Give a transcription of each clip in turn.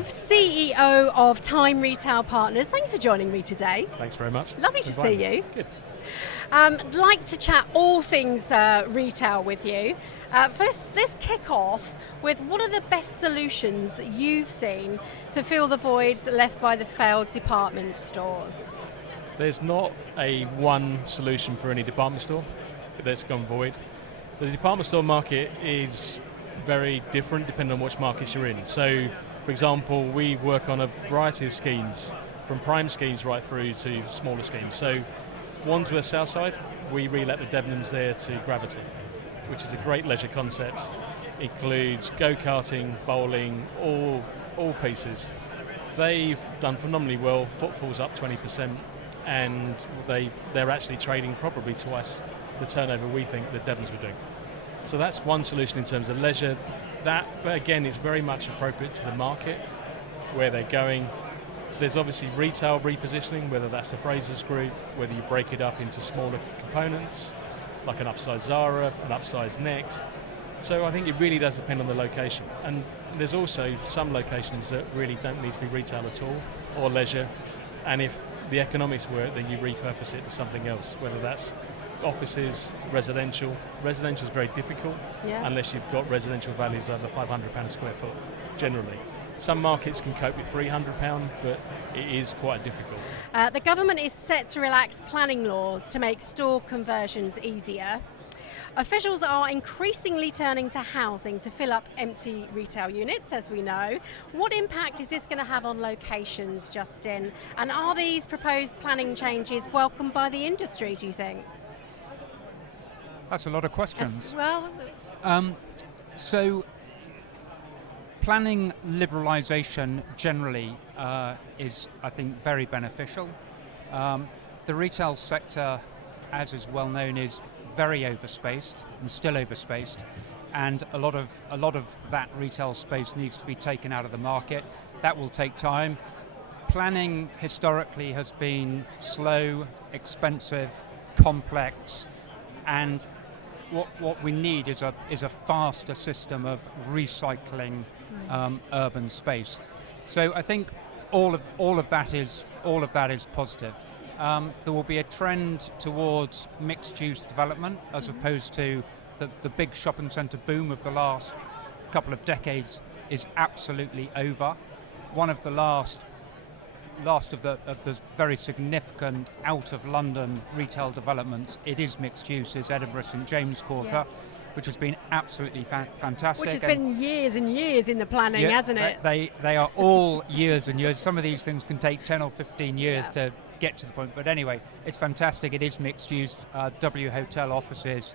Wingrave, CEO of Time Retail Partners. Thanks for joining me today. Thanks very much. Lovely to see you. Good. I'd like to chat all things retail with you. First, let's kick off with what are the best solutions you've seen to fill the voids left by the failed department stores? There's not a one solution for any department store that's gone void. The department store market is very different depending on which markets you're in. So, for example, we work on a variety of schemes, from prime schemes right through to smaller schemes. So, Wandsworth Southside, we relet the Debenhams there to Gravity, which is a great leisure concept. It includes go-karting, bowling, all pieces. They've done phenomenally well, footfall's up 20%, and they're actually trading probably twice the turnover we think the Debenhams were doing. So that's one solution in terms of leisure. That, but again, is very much appropriate to the market, where they're going. There's obviously retail repositioning, whether that's the Frasers Group, whether you break it up into smaller components, like an upsized Zara, an upsized Next. So I think it really does depend on the location. And there's also some locations that really don't need to be retail at all, or leisure. And if the economics work, then you repurpose it to something else, whether that's offices, residential. Residential is very difficult unless you've got residential values over £500 a square foot, generally. Some markets can cope with £300, but it is quite difficult. The government is set to relax planning laws to make store conversions easier. Officials are increasingly turning to housing to fill up empty retail units, as we know. What impact is this going to have on locations, Justin? And are these proposed planning changes welcomed by the industry, do you think? That's a lot of questions. So, planning liberalisation generally is, I think, very beneficial. The retail sector, as is well known, is very overspaced and still overspaced, and a lot of that retail space needs to be taken out of the market. That will take time. Planning historically has been slow, expensive, complex, and what we need is a faster system of recycling urban space. So I think all of that is positive. There will be a trend towards mixed-use development as opposed to the big shopping centre boom of the last couple of decades is absolutely over. One of the last of the very significant out of London retail developments, it is mixed use, is Edinburgh St James Quarter, which has been absolutely fantastic. Which has been years and years in the planning, hasn't it? They are all years and years. Some of these things can take 10 or 15 years to get to the point, but anyway, it's fantastic. It is mixed use, W Hotel offices.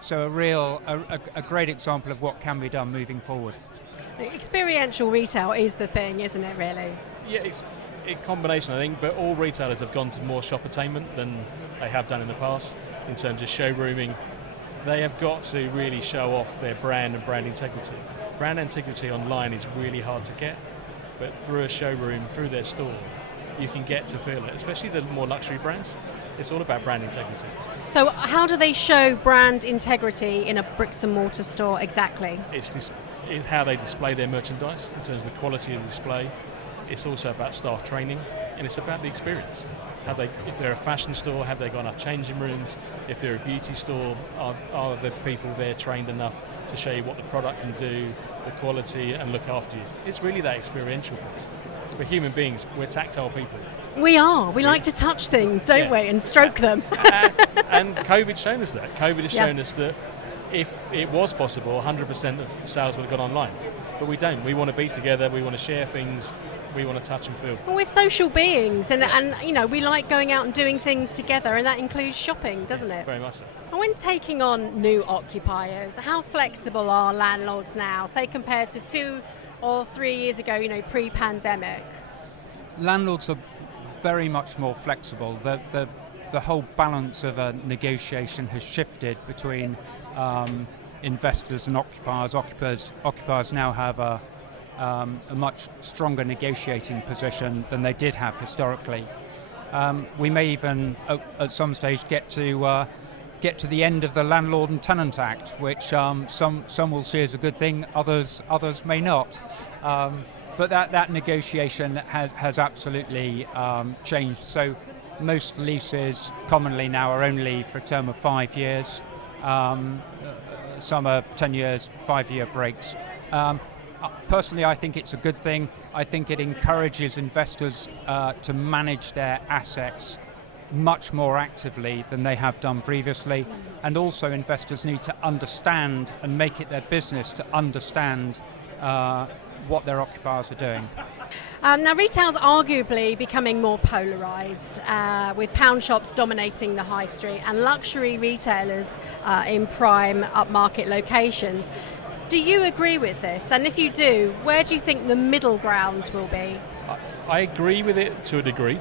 So a great example of what can be done moving forward. Experiential retail is the thing, isn't it, really? Yeah, it's a combination, I think, but all retailers have gone to more shoppertainment than they have done in the past in terms of showrooming. They have got to really show off their brand and brand integrity. Brand integrity online is really hard to get, but through a showroom, through their store, you can get to feel it, especially the more luxury brands. It's all about brand integrity. So how do they show brand integrity in a bricks and mortar store exactly? It's how they display their merchandise in terms of the quality of the display. It's also about staff training, and it's about the experience. If they're a fashion store, have they got enough changing rooms? If they're a beauty store, are the people there trained enough to show you what the product can do, the quality, and look after you? It's really that experiential piece. We're human beings, we're tactile people. We are. We like to touch things, don't we, and stroke them. And COVID's shown us that. COVID has shown us that if it was possible, 100% of sales would have gone online. But we don't. We want to be together, we want to share things, we want to touch and feel. Well, we're social beings, and you know, we like going out and doing things together, and that includes shopping, doesn't it? Very much so. And when taking on new occupiers, how flexible are landlords now, say compared to 2 or 3 years ago, you know, pre-pandemic? Landlords are very much more flexible. The whole balance of a negotiation has shifted between investors and occupiers. Occupiers now have a much stronger negotiating position than they did have historically. We may even at some stage get to the end of the Landlord and Tenant Act, which some will see as a good thing, others may not. but that negotiation has absolutely changed. So most leases commonly now are only for a term of 5 years. Some are 10 years, 5-year breaks. Personally, I think it's a good thing. I think it encourages investors to manage their assets much more actively than they have done previously. And also investors need to understand and make it their business to understand what their occupiers are doing. Now, retail's arguably becoming more polarised, with pound shops dominating the high street and luxury retailers in prime upmarket locations. Do you agree with this? And if you do, where do you think the middle ground will be? I agree with it to a degree.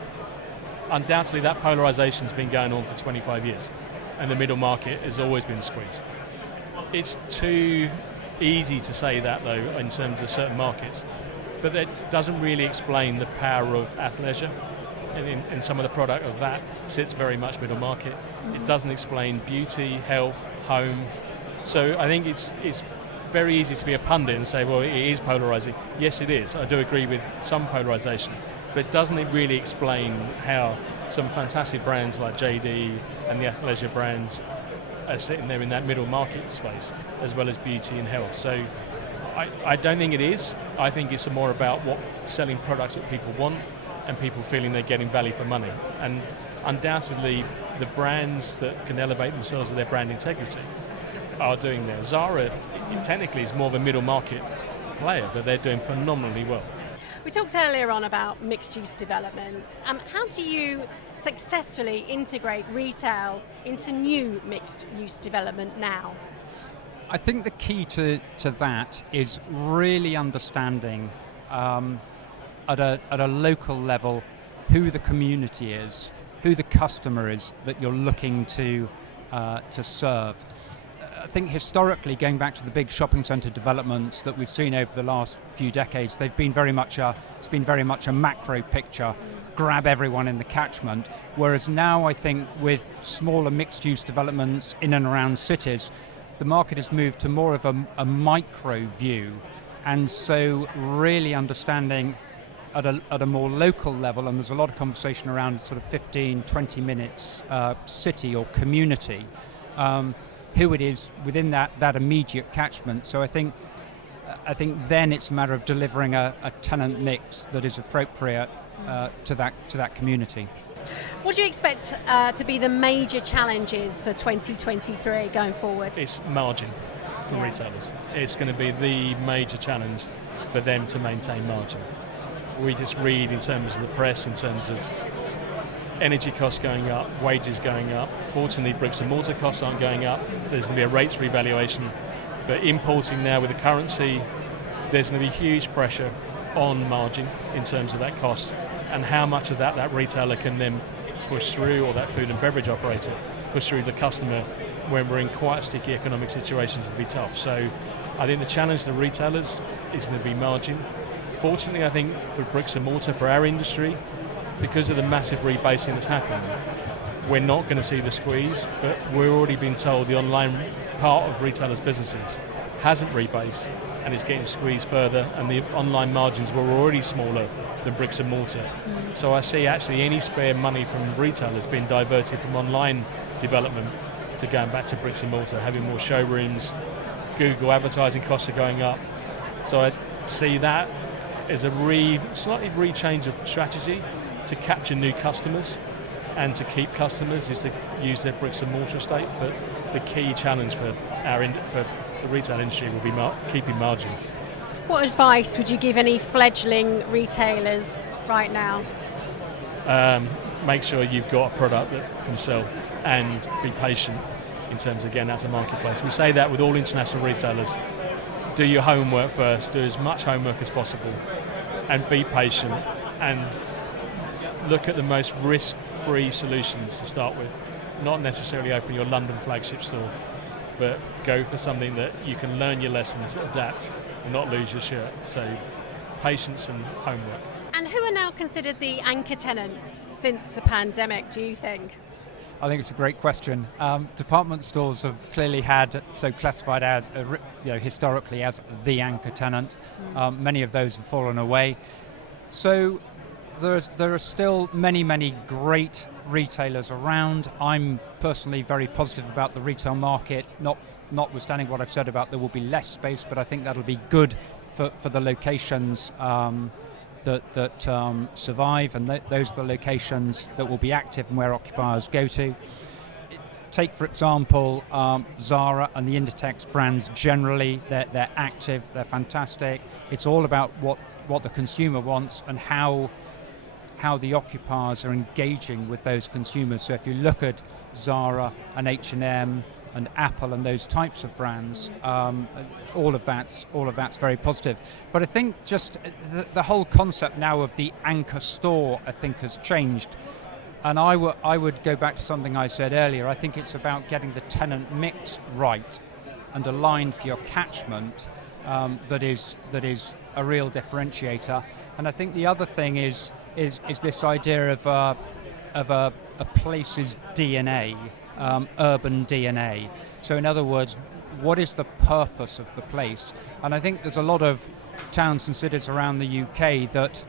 Undoubtedly, that polarisation's been going on for 25 years, and the middle market has always been squeezed. It's too easy to say that, though, in terms of certain markets, but it doesn't really explain the power of athleisure, and some of the product of that sits very much middle market. It doesn't explain beauty, health, home. So I think it's very easy to be a pundit and say, well, it is polarising. Yes, it is. I do agree with some polarisation, but doesn't it really explain how some fantastic brands like JD and the athleisure brands are sitting there in that middle market space, as well as beauty and health? So I don't think it is. I think it's more about selling products that people want and people feeling they're getting value for money. And undoubtedly, the brands that can elevate themselves with their brand integrity are doing that. Zara, technically, is more of a middle market player, but they're doing phenomenally well. We talked earlier on about mixed-use development. How do you successfully integrate retail into new mixed-use development now? I think the key to that is really understanding at a local level who the community is, who the customer is that you're looking to serve. I think historically, going back to the big shopping centre developments that we've seen over the last few decades, it's been very much a macro picture, grab everyone in the catchment. Whereas now, I think with smaller mixed-use developments in and around cities, the market has moved to more of a micro view, and so really understanding at a more local level, and there's a lot of conversation around sort of 15, 20 minutes city or community. Who it is within that immediate catchment. So I think then it's a matter of delivering a tenant mix that is appropriate to that community. What do you expect to be the major challenges for 2023 going forward? It's margin for retailers. It's going to be the major challenge for them to maintain margin. We just read in terms of the press, in terms of energy costs going up, wages going up. Fortunately, bricks and mortar costs aren't going up. There's going to be a rates revaluation. But importing now with the currency, there's going to be huge pressure on margin in terms of that cost, and how much of that retailer can then push through, or that food and beverage operator push through the customer when we're in quite sticky economic situations to be tough. So I think the challenge to the retailers is going to be margin. Fortunately, I think for bricks and mortar, for our industry, because of the massive rebasing that's happened, we're not going to see the squeeze, but we're already being told the online part of retailers' businesses hasn't rebased and it's getting squeezed further, and the online margins were already smaller than bricks and mortar. So I see actually any spare money from retailers being diverted from online development to going back to bricks and mortar, having more showrooms. Google advertising costs are going up. So I see that as a slightly re-change of strategy to capture new customers, and to keep customers is to use their bricks and mortar estate. But the key challenge for the retail industry will be keeping margin. What advice would you give any fledgling retailers right now? Make sure you've got a product that can sell, and be patient in terms of getting out to the marketplace. We say that with all international retailers. Do your homework first, do as much homework as possible, and be patient, and look at the most risk-free solutions to start with. Not necessarily open your London flagship store, but go for something that you can learn your lessons, adapt, and not lose your shirt. So patience and homework. And who are now considered the anchor tenants since the pandemic, do you think? I think it's a great question. Department stores have clearly had, classified as, historically as the anchor tenant. Many of those have fallen away. So there are still many great retailers around. I'm personally very positive about the retail market, notwithstanding what I've said about there will be less space, but I think that'll be good for the locations that survive, and those are the locations that will be active and where occupiers go to. Take, for example, Zara and the Inditex brands generally, they're active, they're fantastic. It's all about what the consumer wants and how the occupiers are engaging with those consumers. So if you look at Zara and H&M and Apple and those types of brands, all of that's very positive. But I think just the whole concept now of the anchor store, I think, has changed. And I would go back to something I said earlier. I think it's about getting the tenant mix right and aligned for your catchment. That is a real differentiator. And I think the other thing is this idea of a place's DNA, urban DNA. So in other words, what is the purpose of the place? And I think there's a lot of towns and cities around the UK that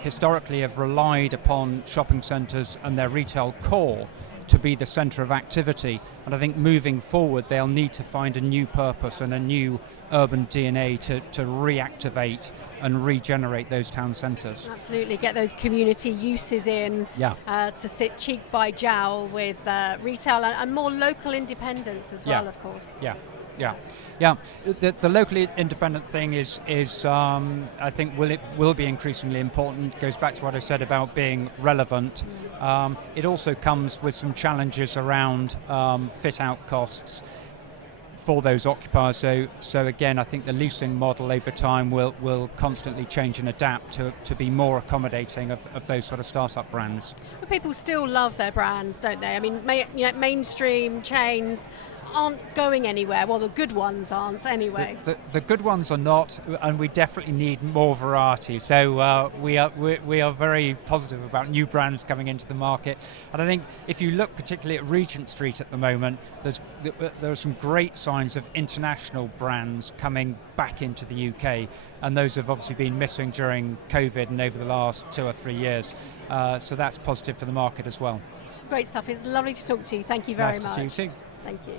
historically have relied upon shopping centres and their retail core to be the centre of activity. And I think moving forward, they'll need to find a new purpose and a new urban DNA to reactivate and regenerate those town centres. Absolutely, get those community uses in to sit cheek by jowl with retail and more local independence as well, of course. Yeah. The locally independent thing is I think will be increasingly important. Goes back to what I said about being relevant. It also comes with some challenges around fit out costs for those occupiers. So again, I think the leasing model over time will constantly change and adapt to be more accommodating of those sort of startup brands. But people still love their brands, don't they? I mean, mainstream chains aren't going anywhere. Well, the good ones aren't anyway. The good ones are not, and we definitely need more variety. So we are very positive about new brands coming into the market. And I think if you look particularly at Regent Street at the moment, there are some great signs of international brands coming back into the UK, and those have obviously been missing during COVID and over the last 2 or 3 years. So that's positive for the market as well. Great stuff. It's lovely to talk to you. Thank you very much. Nice to see you too. Thank you.